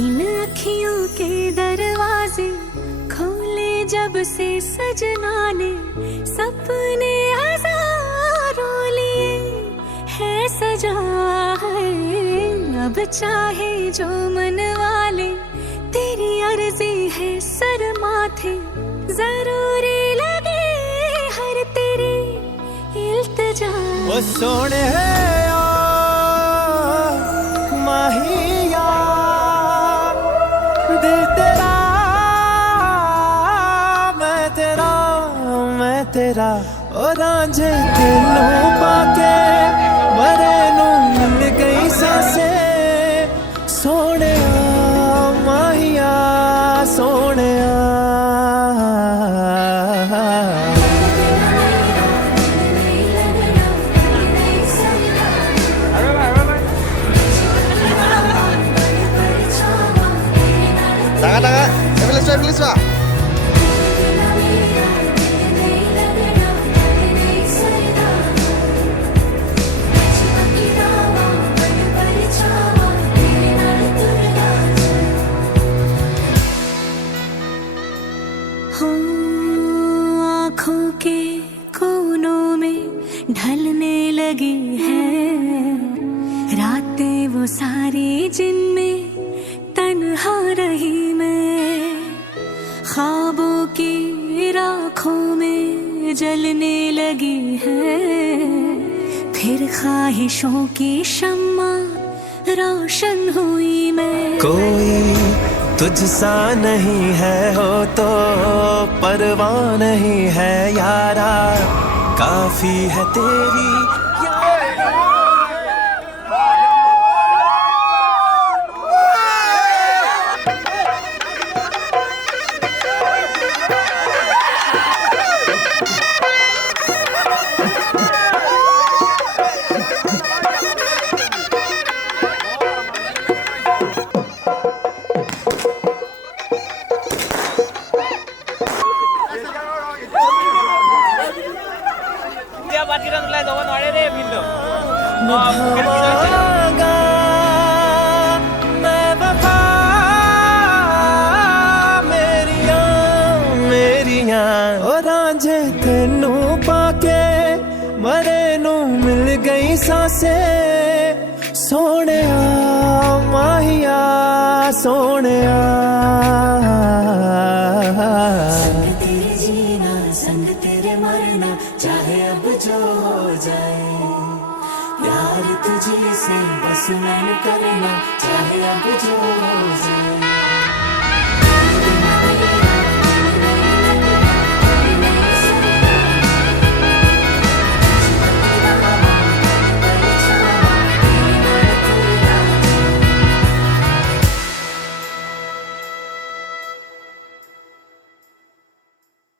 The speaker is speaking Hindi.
इन अखियों के दरवाजे खोले जब से सजना ने, सपने हजारों लिए है सजा है। अब चाहे जो मन वाले, तेरी अर्जी है सर माथे, जरूरी लगे हर तेरी इल्तिजा। वो सोने माहिया दिल तेरा, मैं तेरा ओ रांझे तेनू पाके मरे नू मिल गई सांसे। सोने माहिया सोने Bilis ba? आँखों के कोनों में ढलने लगी है रातें वो सारी, जिनमें तन्हा रही मैं। ख्वाबों की राखों में जलने लगी है, फिर ख्वाहिशों की शम्मा रोशन हुई मैं। कोई तुझसा नहीं है हो तो परवाह नहीं है यारा, काफी है तेरी निभावांगा मैं वफा मेरिया ओ रांझे तेनू पाके मरे नू मिल गई सांसे। सोने माहिया सोने संग तेरे जीना संग तेरे मरना, चाहे अब जो हो जाए। प्यार तुझे से बस मैंने करना, चाहे अब जो